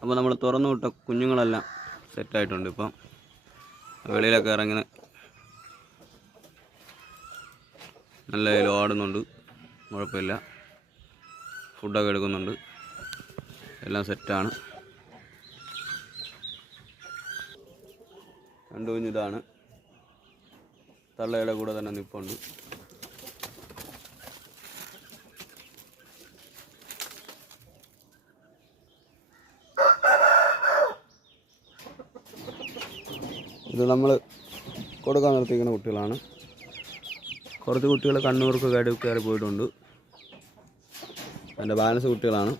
അപ്പോൾ നമ്മൾ തുറന്നു വിട്ട കുഞ്ഞുങ്ങളെല്ലാം സെറ്റായിട്ടുണ്ട്. ഇപ്പം വെളിയിലൊക്കെ ഇറങ്ങി നല്ല രീതിയിൽ ഓടുന്നുണ്ട്, കുഴപ്പമില്ല. ഫുഡൊക്കെ എടുക്കുന്നുണ്ട്, എല്ലാം സെറ്റാണ്. രണ്ട് കുഞ്ഞിതാണ്, തള്ളയുടെ കൂടെ തന്നെ നിൽപ്പുണ്ട്. ഇത് നമ്മൾ കൊടുക്കാൻ നിർത്തിയിരിക്കുന്ന കുട്ടികളാണ്. കുറച്ച് കുട്ടികൾ കണ്ണൂർക്ക് കയറി പോയിട്ടുണ്ട്. അതിൻ്റെ ബാലൻസ് കുട്ടികളാണ്.